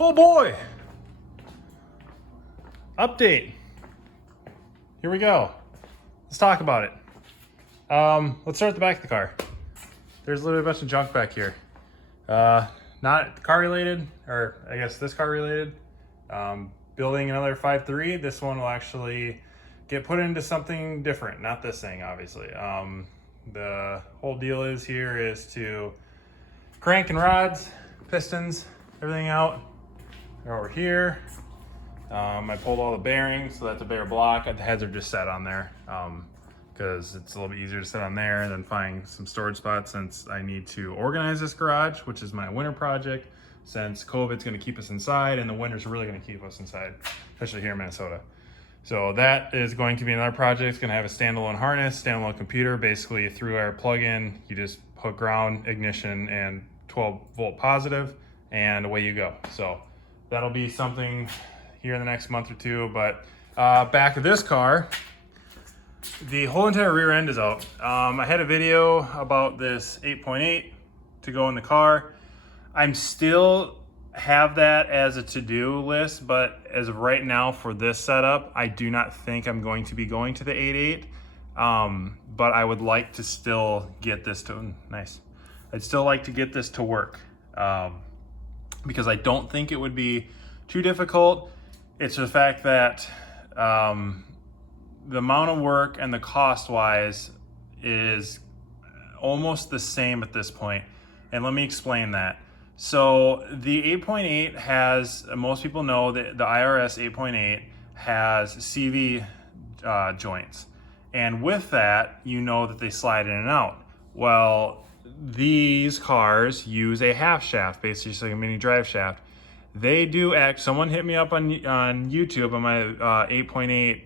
Oh boy! Update. Here we go. Let's talk about it. Let's start at the back of the car. There's literally a bunch of junk back here. Not car related, or I guess this car related. Building another 5.3. This one will actually get put into something different, not this thing, obviously. The whole deal is to crank and rods, pistons, everything out. They're over here. I pulled all the bearings, so that's a bare block. The heads are just set on there because it's a little bit easier to set on there and then find some storage spots, since I need to organize this garage, which is my winter project, since COVID's going to keep us inside and the winter's really going to keep us inside, especially here in Minnesota. So that is going to be another project. It's going to have a standalone harness, standalone computer. Basically, through our plug-in, you just hook ground, ignition, and 12-volt positive, and away you go. So that'll be something here in the next month or two. But back of this car, the whole entire rear end is out. I had a video about this 8.8 to go in the car. I'm still have that as a to-do list, but as of right now for this setup, I do not think I'm going to be going to the 8.8. But I would like to still get this to, nice. I'd still like to get this to work because I don't think it would be too difficult. It's the fact that the amount of work and the cost wise is almost the same at this point. And let me explain that. So the 8.8 has, most people know that the IRS 8.8 has CV joints. And with that, you know that they slide in and out. Well, these cars use a half shaft, basically just like a mini drive shaft. They do act, someone hit me up on YouTube on my 8.8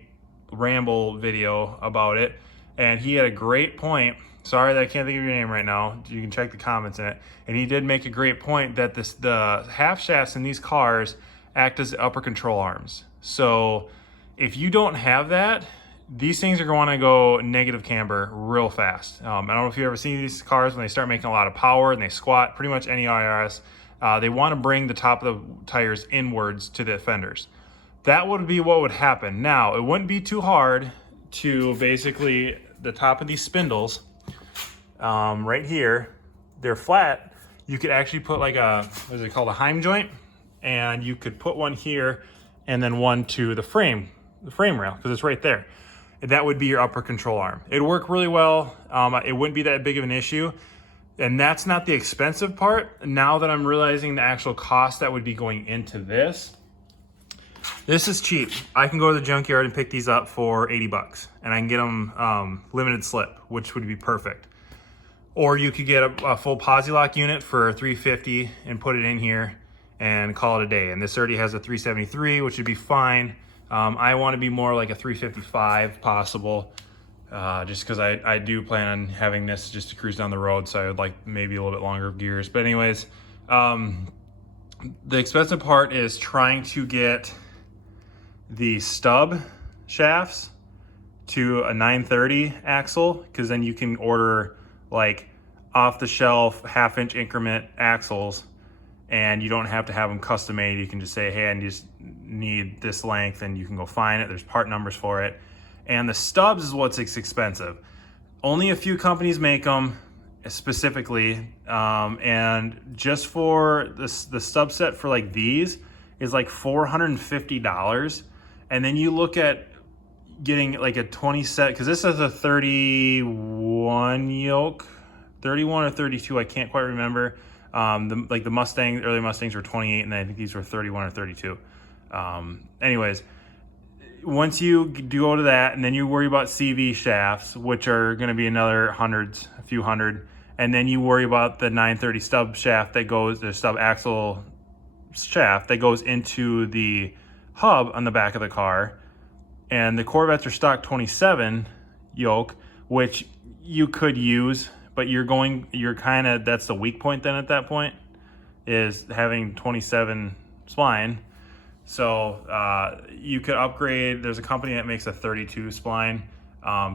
ramble video about it, and he had a great point. Sorry that I can't think of your name right now. You can check the comments in it. And he did make a great point that the half shafts in these cars act as upper control arms. So if you don't have that, these things are going to go negative camber real fast. I don't know if you've ever seen these cars when they start making a lot of power and they squat, pretty much any IRS. They want to bring the top of the tires inwards to the fenders. That would be what would happen. Now, it wouldn't be too hard to basically, the top of these spindles, right here, they're flat. You could actually put like a, what is it called, a Heim joint, and you could put one here and then one to the frame rail, because it's right there. And that would be your upper control arm. It'd work really well. It wouldn't be that big of an issue. And that's not the expensive part. Now that I'm realizing the actual cost that would be going into this, this is cheap. I can go to the junkyard and pick these up for 80 bucks, and I can get them limited slip, which would be perfect. Or you could get a full Posi-Lock unit for $350 and put it in here and call it a day. And this already has a 373, which would be fine. I want to be more like a 355 possible, just because I do plan on having this just to cruise down the road. So I would like maybe a little bit longer gears. But anyways, the expensive part is trying to get the stub shafts to a 930 axle, because then you can order like off the shelf half-inch increment axles, and you don't have to have them custom made. You can just say, hey, I just need this length, and you can go find it. There's part numbers for it. And the stubs is what's expensive. Only a few companies make them specifically, and just for the stub set for like these is like $450. And then you look at getting like a 20 set, because this is a 31 yoke, 31 or 32, I can't quite remember. Like the Mustang, early Mustangs were 28, and I think these were 31 or 32. Anyways, once you do go to that, and then you worry about CV shafts, which are going to be another hundreds, a few hundred, and then you worry about the 930 stub shaft that goes, the stub axle shaft that goes into the hub on the back of the car. And the Corvettes are stock 27 yoke, which you could use, but you're kind of, that's the weak point then at that point, is having 27 spline. So you could upgrade. There's a company that makes a 32 spline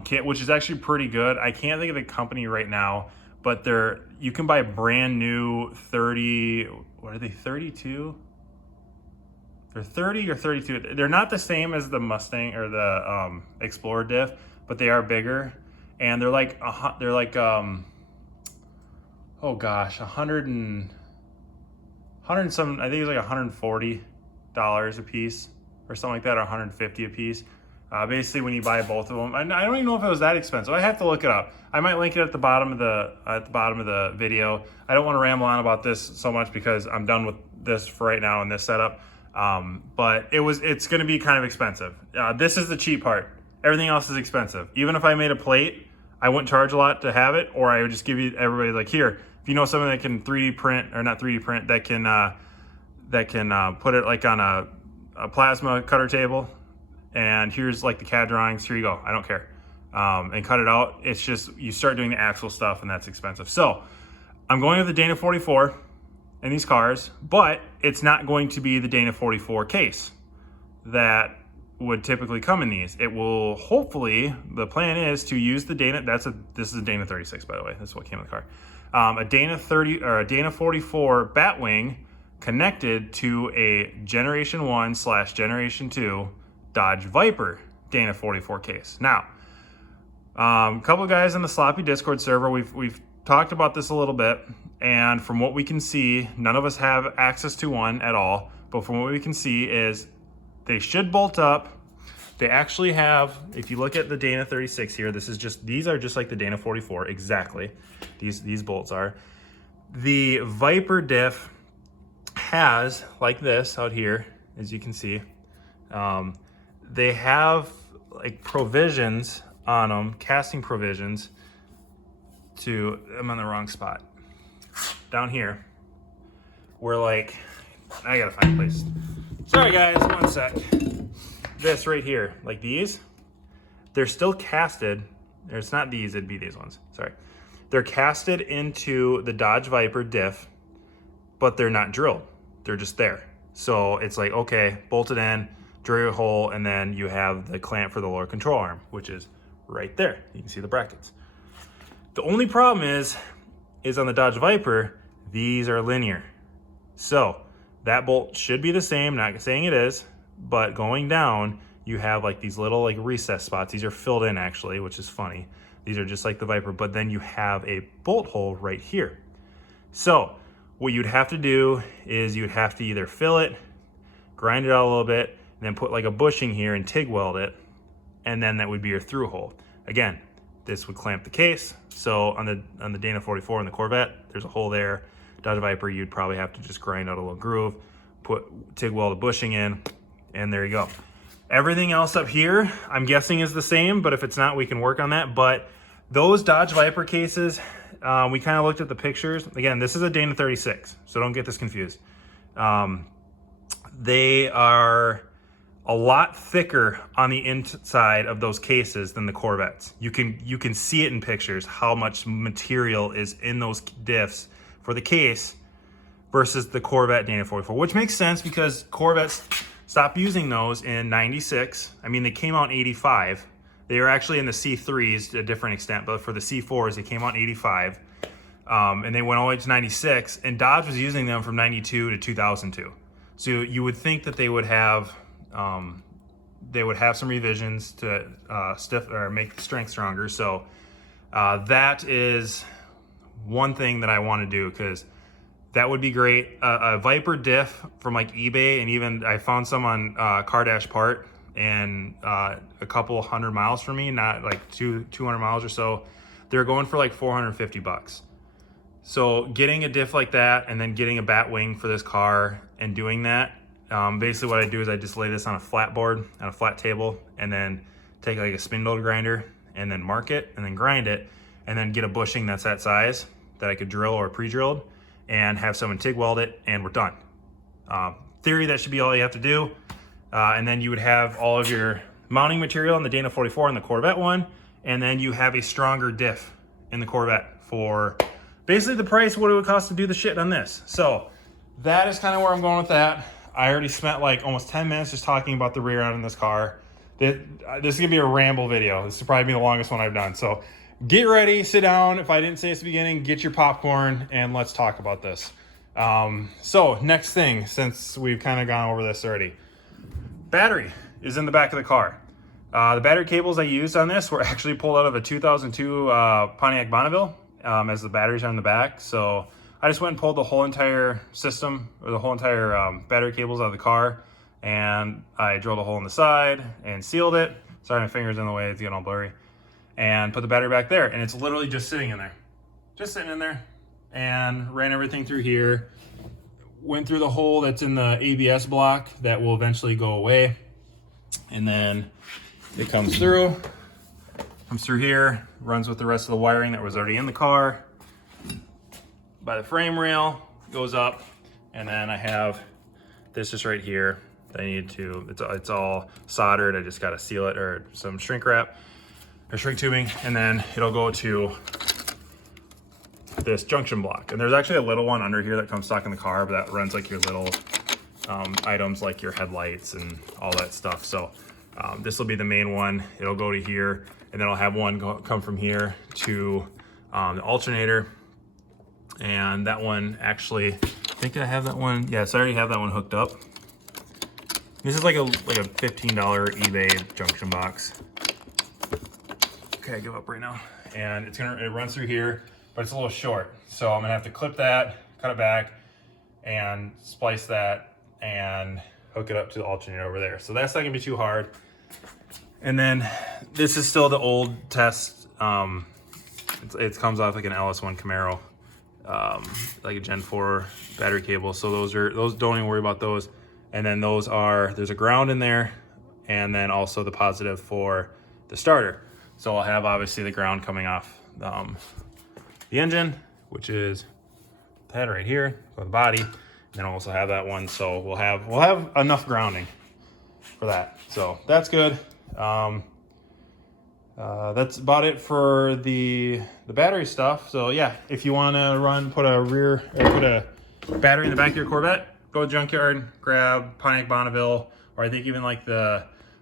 kit, which is actually pretty good. I can't think of the company right now, but you can buy a brand new 30, what are they, 32? They're 30 or 32. They're not the same as the Mustang or the Explorer diff, but they are bigger, and they're like oh gosh, 100 and some. I think it's like $140 a piece or something like that, or 150 a piece. Basically, when you buy both of them, and I don't even know if it was that expensive. I have to look it up. I might link it at the bottom of the video. I don't want to ramble on about this so much because I'm done with this for right now in this setup. But it's going to be kind of expensive. This is the cheap part. Everything else is expensive. Even if I made a plate, I wouldn't charge a lot to have it, or I would just give you everybody like, here, if you know someone that can 3D print, or not 3D print, that can put it like on a plasma cutter table, and here's like the CAD drawings, here you go, I don't care, and cut it out. It's just, you start doing the actual stuff, and that's expensive. So I'm going with the Dana 44 in these cars, but it's not going to be the Dana 44 case that would typically come in these. It will, hopefully, the plan is to use the Dana, this is a Dana 36, by the way, this is what came in the car. A Dana 30 or a Dana 44 Batwing connected to a Generation 1/Generation 2 Dodge Viper Dana 44 case. Now, a couple of guys in the Sloppy Discord server, we've talked about this a little bit, and from what we can see, none of us have access to one at all, but from what we can see is they should bolt up. They actually have, if you look at the Dana 36 here, these are just like the Dana 44, exactly. These bolts are. The Viper diff has, like this out here, as you can see, they have like provisions on them, casting provisions to, I'm on the wrong spot, down here, where like, I gotta find a place. Sorry guys, one sec. This right here, like these, they're still casted, or it's not these, it'd be these ones, sorry. They're casted into the Dodge Viper diff, but they're not drilled. They're just there. So it's like, okay, bolt it in, drill your hole, and then you have the clamp for the lower control arm, which is right there. You can see the brackets. The only problem is on the Dodge Viper, these are linear. So that bolt should be the same, not saying it is, but going down, you have like these little like recess spots. These are filled in actually, which is funny. These are just like the Viper, but then you have a bolt hole right here. So what you'd have to do is you'd have to either fill it, grind it out a little bit, and then put like a bushing here and TIG weld it, and then that would be your through hole. Again, this would clamp the case. So on the Dana 44 and the Corvette, there's a hole there. Dodge Viper, you'd probably have to just grind out a little groove, put TIG weld a bushing in, and there you go. Everything else up here, I'm guessing is the same, but if it's not, we can work on that. But those Dodge Viper cases, we kind of looked at the pictures. Again, this is a Dana 36, so don't get this confused. They are a lot thicker on the inside of those cases than the Corvettes. You can see it in pictures, how much material is in those diffs for the case versus the Corvette Dana 44, which makes sense because Corvettes stopped using those in 96. I mean, they came out in 85. They were actually in the C3s to a different extent, but for the C4s, they came out in 85. And they went all the way to 96, and Dodge was using them from 92 to 2002. So you would think that they would have some revisions to stiff or make the strength stronger. So that is one thing that I want to do, because that would be great. A Viper diff from like eBay, and even I found some on Car Dash Part, and a couple 100 miles from me, not like 200 miles or so, they're going for like $450. So getting a diff like that, and then getting a bat wing for this car and doing that, basically what I do is I just lay this on a flat board, on a flat table, and then take like a spindle grinder and then mark it and then grind it, and then get a bushing that's that size that I could drill or pre-drilled, and have someone TIG weld it, and we're done. Theory, that should be all you have to do. And then you would have all of your mounting material in the Dana 44 and the Corvette one, and then you have a stronger diff in the Corvette for basically the price of what it would cost to do the shit on this. So that is kind of where I'm going with that. I already spent like almost 10 minutes just talking about the rear end in this car. This is gonna be a ramble video. This will probably be the longest one I've done. So get ready, sit down. If I didn't say this at the beginning, get your popcorn and let's talk about this. So next thing, since we've kind of gone over this already, battery is in the back of the car. The battery cables I used on this were actually pulled out of a 2002 Pontiac Bonneville, as the batteries are in the back. So I just went and pulled the whole entire system, or the whole entire battery cables out of the car, and I drilled a hole in the side and sealed it. Sorry, my finger's in the way, it's getting all blurry. And put the battery back there, and it's literally just sitting in there. Just sitting in there, and ran everything through here. Went through the hole that's in the ABS block that will eventually go away. And then it comes through here, runs with the rest of the wiring that was already in the car. By the frame rail, goes up, and then I have this just right here that I need to, it's all soldered. I just gotta seal it, or some shrink wrap, or shrink tubing, and then it'll go to this junction block. And there's actually a little one under here that comes stock in the car, but that runs like your little items like your headlights and all that stuff. So this will be the main one. It'll go to here, and then I'll have one come from here to the alternator. And that one actually, I think I have that one. Yes, I already have that one hooked up. This is like a $15 eBay junction box. Okay, I give up right now. And it runs through here, but it's a little short. So I'm gonna have to clip that, cut it back, and splice that, and hook it up to the alternator over there. So that's not gonna be too hard. And then this is still the old test. It comes off like an LS1 Camaro, like a Gen 4 battery cable. So those don't even worry about those. And then there's a ground in there, and then also the positive for the starter. So I'll have obviously the ground coming off the engine, which is that right here for the body. And then I'll also have that one. So we'll have enough grounding for that. So that's good. That's about it for the battery stuff. So yeah, if you want to put a battery in the back of your Corvette, go to the junkyard, grab Pontiac Bonneville, or I think even like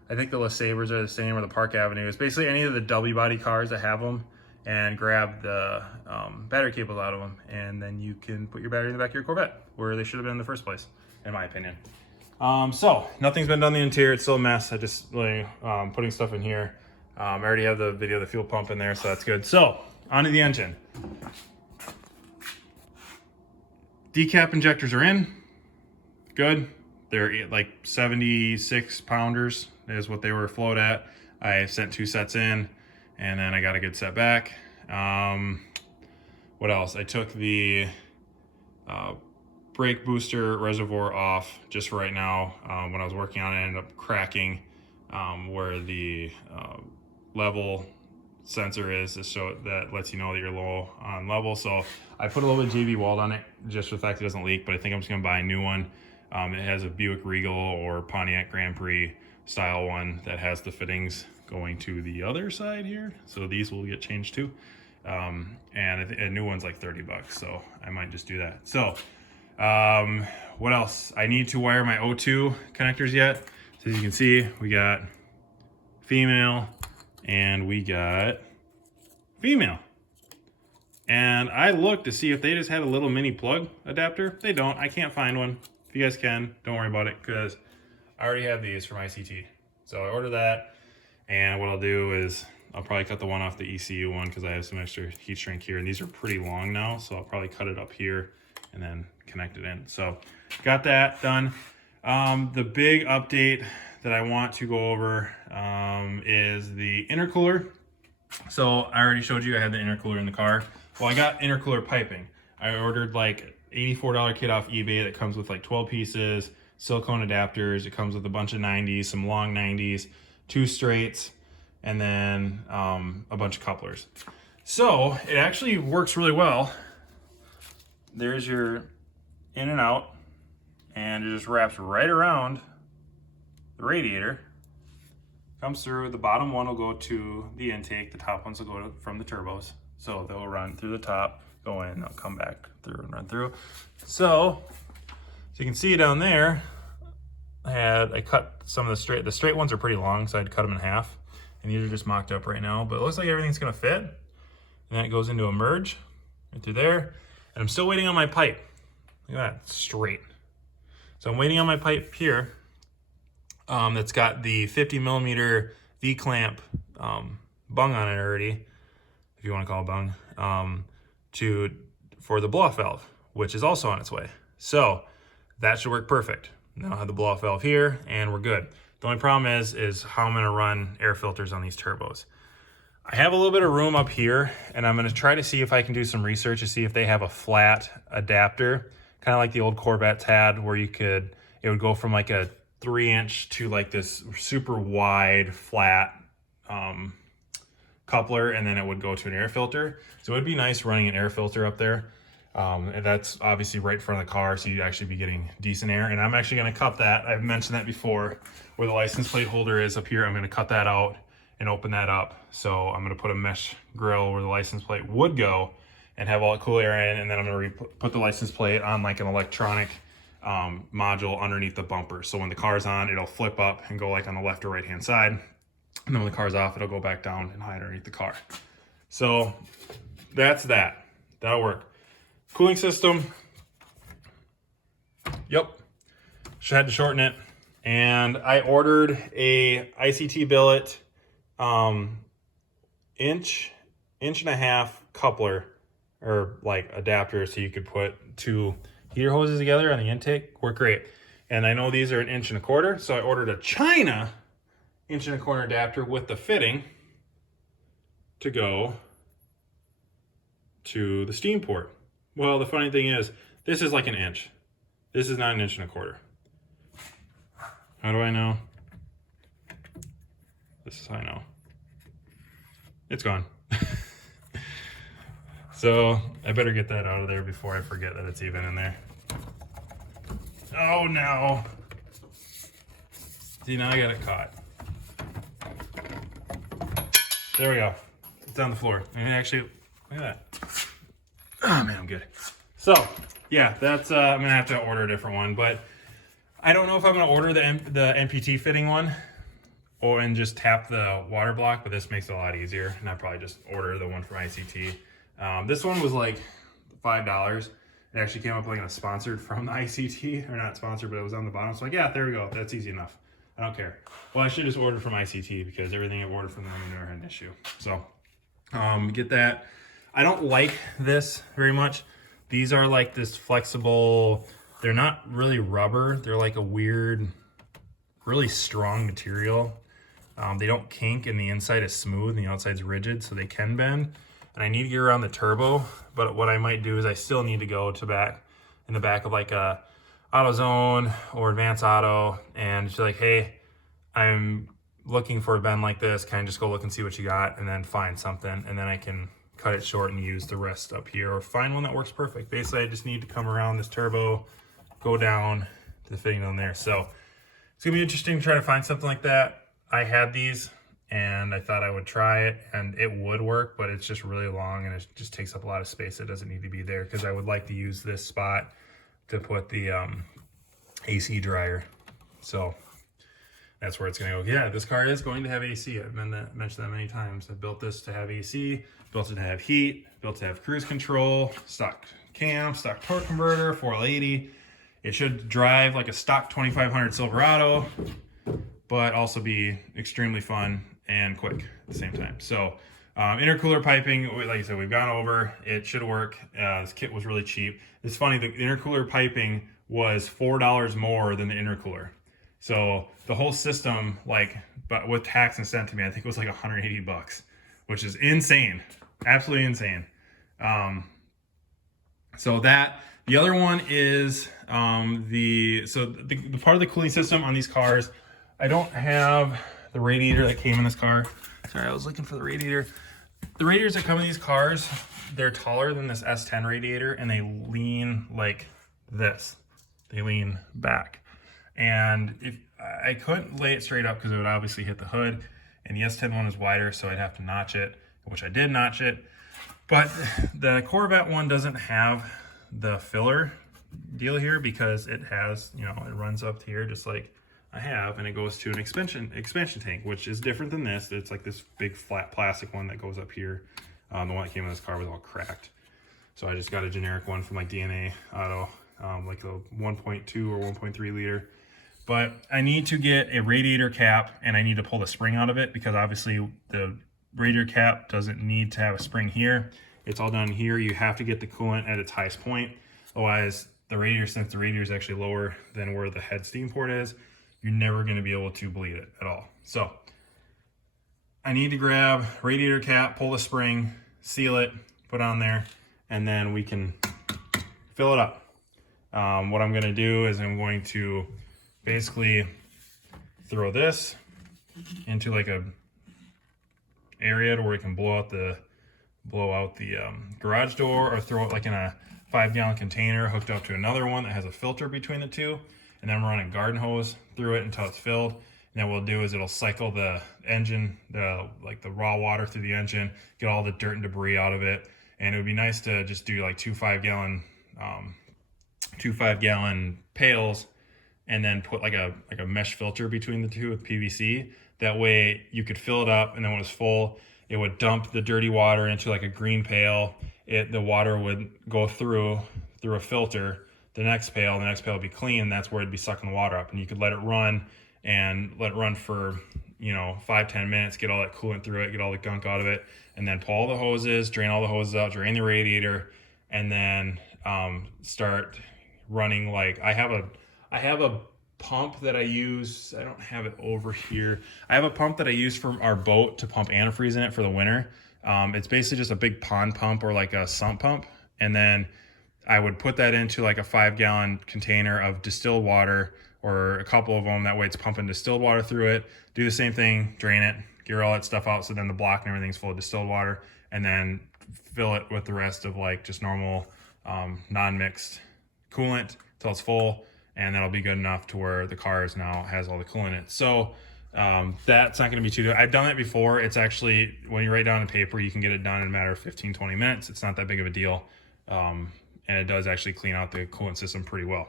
I think the LeSabres are the same, or the Park Avenue. It's basically any of the W body cars that have them, and grab the battery cables out of them, and then you can put your battery in the back of your Corvette where they should have been in the first place, in my opinion. So nothing's been done to the interior. It's still a mess. I just putting stuff in here. I already have the video of the fuel pump in there, so that's good. So onto the engine. Decap injectors are in. Good. They're like 76 pounders is what they were afloat at. I sent 2 sets in, and then I got a good set back. What else? I took the brake booster reservoir off just for right now. When I was working on it, I ended up cracking where the level sensor is, so that lets you know that you're low on level. So I put a little bit of JB Weld on it just for the fact it doesn't leak, but I think I'm just gonna buy a new one. It has a Buick Regal or Pontiac Grand Prix style one that has the fittings going to the other side here. So these will get changed too. And a new one's like 30 bucks. So I might just do that. So what else? I need to wire my O2 connectors yet. So as you can see, we got female and we got female. And I looked to see if they just had a little mini plug adapter. They don't. I can't find one. If you guys can, don't worry about it, because I already have these for my CT. So I ordered that, and what I'll do is I'll probably cut the one off the ECU one, because I have some extra heat shrink here, and these are pretty long now, so I'll probably cut it up here and then connect it in. So got that done. The big update that I want to go over is the intercooler. So I already showed you I had the intercooler in the car. Well, I got intercooler piping. I ordered like $84 kit off eBay that comes with like 12 pieces, silicone adapters. It comes with a bunch of 90s, some long 90s, 2 straights, and then a bunch of couplers. So it actually works really well. There's your in and out, and it just wraps right around the radiator. Comes through, the bottom one will go to the intake, the top ones will go from the turbos. So they'll run through the top, go in, they'll come back through and run through. So you can see down there, I cut some of the straight ones are pretty long, so I'd cut them in half. And these are just mocked up right now, but it looks like everything's gonna fit. And then it goes into a merge right through there. And I'm still waiting on my pipe. Look at that, straight. So I'm waiting on my pipe here that's got the 50 millimeter V-clamp bung on it already, if you want to call it bung, for the blow-off valve, which is also on its way. So that should work perfect. Now I have the blow-off valve here and we're good. The only problem is how I'm gonna run air filters on these turbos. I have a little bit of room up here and I'm gonna try to see if I can do some research to see if they have a flat adapter, kind of like the old Corvettes had, where it would go from like a 3-inch to like this super wide flat coupler, and then it would go to an air filter. So it would be nice running an air filter up there. And that's obviously right in front of the car, so you'd actually be getting decent air. And I'm actually gonna cut that. I've mentioned that before, where the license plate holder is up here. I'm gonna cut that out and open that up. So I'm gonna put a mesh grill where the license plate would go and have all the cool air in, and then I'm gonna put the license plate on like an electronic module underneath the bumper. So when the car's on, it'll flip up and go like on the left or right hand side. And then when the car's off, it'll go back down and hide underneath the car. So that's that. That'll work. Cooling system. Yep. Had to shorten it. And I ordered a ICT billet, inch and a half coupler, or like adapter, so you could put 2 heater hoses together on the intake. Work great. And I know these are 1 1/4 inch, so I ordered a China 1 1/4 inch adapter with the fitting to go to the steam port. Well, the funny thing is, this is like 1 inch. This is not 1 1/4 inch. How do I know? This is how I know. It's gone. So I better get that out of there before I forget that it's even in there. Oh no. See, now I got it caught. There we go. It's on the floor. And actually, look at that. Oh man, I'm good. So yeah, that's I'm gonna have to order a different one, but I don't know if I'm gonna order the MPT fitting one and just tap the water block, but this makes it a lot easier, and I'll probably just order the one from ICT. This one was like $5. It actually came up like a sponsored from the ICT, or not sponsored, but it was on the bottom. So like, yeah, there we go. That's easy enough. I don't care. Well, I should just order from ICT because everything I ordered from them never had an issue. So get that. I don't like this very much. These are like this flexible, they're not really rubber. They're like a weird, really strong material. They don't kink, and the inside is smooth and the outside's rigid, so they can bend. And I need to get around the turbo, but what I might do is I still need to go to in the back of like a AutoZone or Advanced Auto and just like, hey, I'm looking for a bend like this. Can I just go look and see what you got and then find something, and then I can cut it short and use the rest up here, or find one that works perfect. Basically, I just need to come around this turbo, go down to the fitting on there. So it's gonna be interesting to try to find something like that. I had these and I thought I would try it, and it would work, but it's just really long and it just takes up a lot of space that doesn't need to be there, because I would like to use this spot to put the AC dryer. So that's where it's gonna go. Yeah, this car is going to have AC. I've mentioned that many times. I built this to have AC, built it to have heat, built to have cruise control, stock cam, stock torque converter, 480. It should drive like a stock 2500 Silverado, but also be extremely fun and quick at the same time. So intercooler piping, like I said, we've gone over. It should work. This kit was really cheap. It's funny, the intercooler piping was $4 more than the intercooler. So the whole system, like, but with tax and sent to me, I think it was like 180 bucks, which is insane, absolutely insane. So that, the other one is the part of the cooling system on these cars. I don't have the radiator that came in this car. Sorry, I was looking for the radiator. The radiators that come in these cars, they're taller than this S10 radiator, and they lean like this. They lean back. And if I couldn't lay it straight up because it would obviously hit the hood, and the S10 one is wider, so I'd have to notch it, which I did notch it. But the Corvette one doesn't have the filler deal here, because it has, you know, it runs up to here just like I have, and it goes to an expansion tank, which is different than this. It's like this big flat plastic one that goes up here. The one that came in this car was all cracked. So I just got a generic one from like DNA Auto, like a 1.2 or 1.3 liter. But I need to get a radiator cap, and I need to pull the spring out of it because obviously the radiator cap doesn't need to have a spring here. It's all done here. You have to get the coolant at its highest point. Otherwise, the radiator, since the radiator is actually lower than where the head steam port is, you're never going to be able to bleed it at all. So I need to grab radiator cap, pull the spring, seal it, put it on there, and then we can fill it up. What I'm going to do is I'm going to basically throw this into like a area to where it can blow out the garage door, or throw it like in a 5-gallon container hooked up to another one that has a filter between the two, and then run a garden hose through it until it's filled. And then what we'll do is it'll cycle the engine, like the raw water through the engine, get all the dirt and debris out of it. And it would be nice to just do like two 5-gallon pails, and then put like a mesh filter between the two with PVC. That way you could fill it up, and then when it's full, it would dump the dirty water into like a green pail. The water would go through a filter, the next pail would be clean. That's where it'd be sucking the water up, and you could let it run for 5-10 minutes, get all that coolant through it, get all the gunk out of it, and then pull all the hoses, drain all the hoses out, drain the radiator, and then start running. Like I have a pump that I use. I don't have it over here. I have a pump that I use for our boat to pump antifreeze in it for the winter. It's basically just a big pond pump or like a sump pump. And then I would put that into like a 5-gallon container of distilled water, or a couple of them. That way it's pumping distilled water through it. Do the same thing, drain it, get all that stuff out. So then the block and everything's full of distilled water, and then fill it with the rest of like just normal non-mixed coolant till it's full. And that'll be good enough to where the car now has all the coolant in it. So that's not going to be too difficult. I've done that before. It's actually, when you write down on paper, you can get it done in a matter of 15-20 minutes. It's not that big of a deal. And it does actually clean out the coolant system pretty well.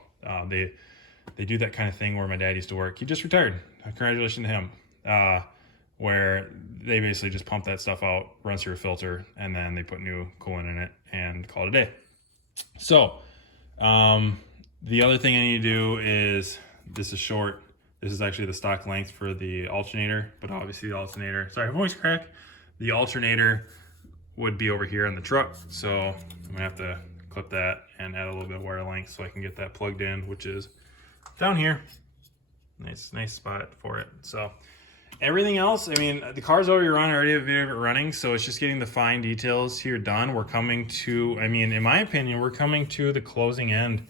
They do that kind of thing where my dad used to work. He just retired. Congratulations to him. Where they basically just pump that stuff out, runs through a filter, and then they put new coolant in it and call it a day. So the other thing I need to do is, this is short. This is actually the stock length for the alternator, but obviously the alternator, sorry, voice crack. The alternator would be over here in the truck. So I'm gonna have to clip that and add a little bit of wire length so I can get that plugged in, which is down here. Nice spot for it. So everything else, I mean, the car's already run. I already have a video of it running, so it's just getting the fine details here done. We're coming to, I mean, in my opinion, we're coming to the closing end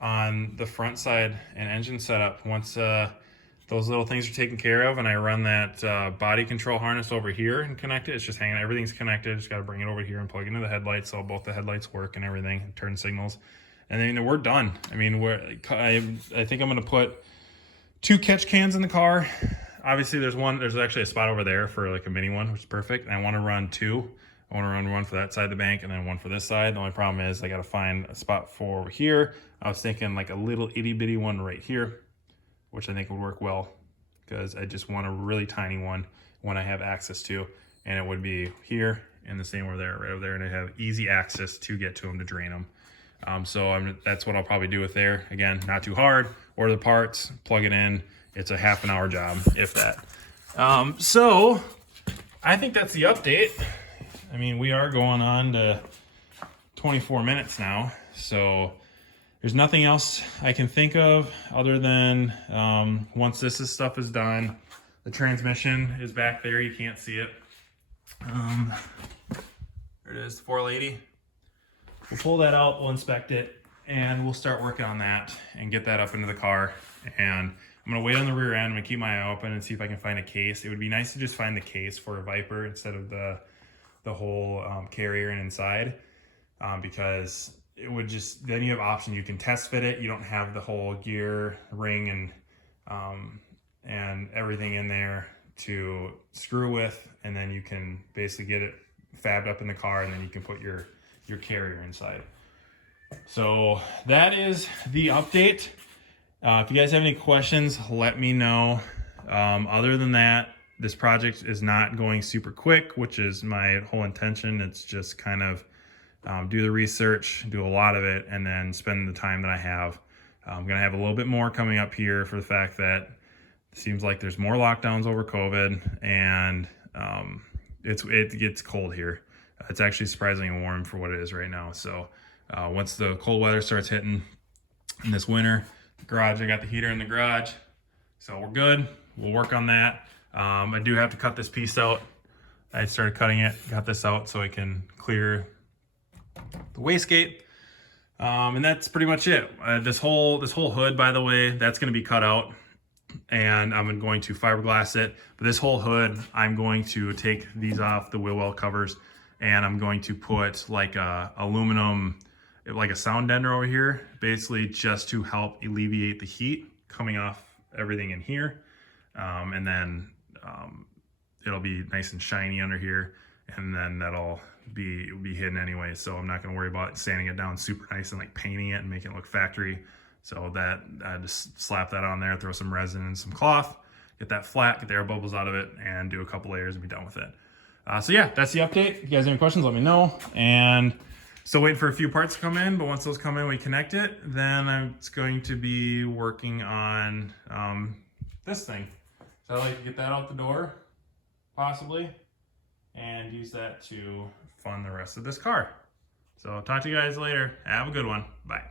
on the front side and engine setup. Once those little things are taken care of, and I run that body control harness over here and connect it, it's just hanging, everything's connected. Just got to bring it over here and plug into the headlights so both the headlights work and everything, turn signals, and then we're done. I mean, I think I'm going to put 2 catch cans in the car. Obviously there's actually a spot over there for like a mini one, which is perfect. And I want to run 2. I want to run one for that side of the bank and then one for this side. The only problem is I got to find a spot for over here. I was thinking like a little itty bitty one right here, which I think would work well, because I just want a really tiny one when I have access to, and it would be here and the same over there, right over there, and I have easy access to get to them to drain them. That's what I'll probably do with there. Again, not too hard. Order the parts, plug it in. It's a half an hour job, if that. So I think that's the update. I mean, we are going on to 24 minutes now, so there's nothing else I can think of other than once this stuff is done, the transmission is back there. You can't see it. There it is, the 480. We'll pull that out, we'll inspect it, and we'll start working on that and get that up into the car. And I'm gonna wait on the rear end. I'm gonna keep my eye open and see if I can find a case. It would be nice to just find the case for a Viper instead of the whole carrier and inside, because it would just, then you have options. You can test fit it. You don't have the whole gear ring and everything in there to screw with, and then you can basically get it fabbed up in the car, and then you can put your carrier inside. So that is the update. If you guys have any questions, let me know. Other than that, this project is not going super quick, which is my whole intention. It's just kind of do the research, do a lot of it, and then spend the time that I have. I'm gonna have a little bit more coming up here for the fact that it seems like there's more lockdowns over COVID, and it gets cold here. It's actually surprisingly warm for what it is right now. So once the cold weather starts hitting in this winter, the garage, I got the heater in the garage, so we're good. We'll work on that. I do have to cut this piece out. I started cutting it, got this out so I can clear the wastegate. And that's pretty much it. This whole hood, by the way, that's going to be cut out, and I'm going to fiberglass it. But this whole hood, I'm going to take these off the wheel well covers, and I'm going to put like a aluminum, like a sound dender over here, basically just to help alleviate the heat coming off everything in here. And then it'll be nice and shiny under here, and then it'll be hidden anyway, so I'm not going to worry about sanding it down super nice and like painting it and making it look factory. So that I just slap that on there, throw some resin and some cloth, get that flat, get the air bubbles out of it, and do a couple layers and be done with it. So yeah, that's the update. If you guys have any questions, let me know. And still waiting for a few parts to come in, but once those come in, we connect it. Then I'm going to be working on this thing. So I'd like to get that out the door, possibly, and use that to fund the rest of this car. So talk to you guys later. Have a good one. Bye.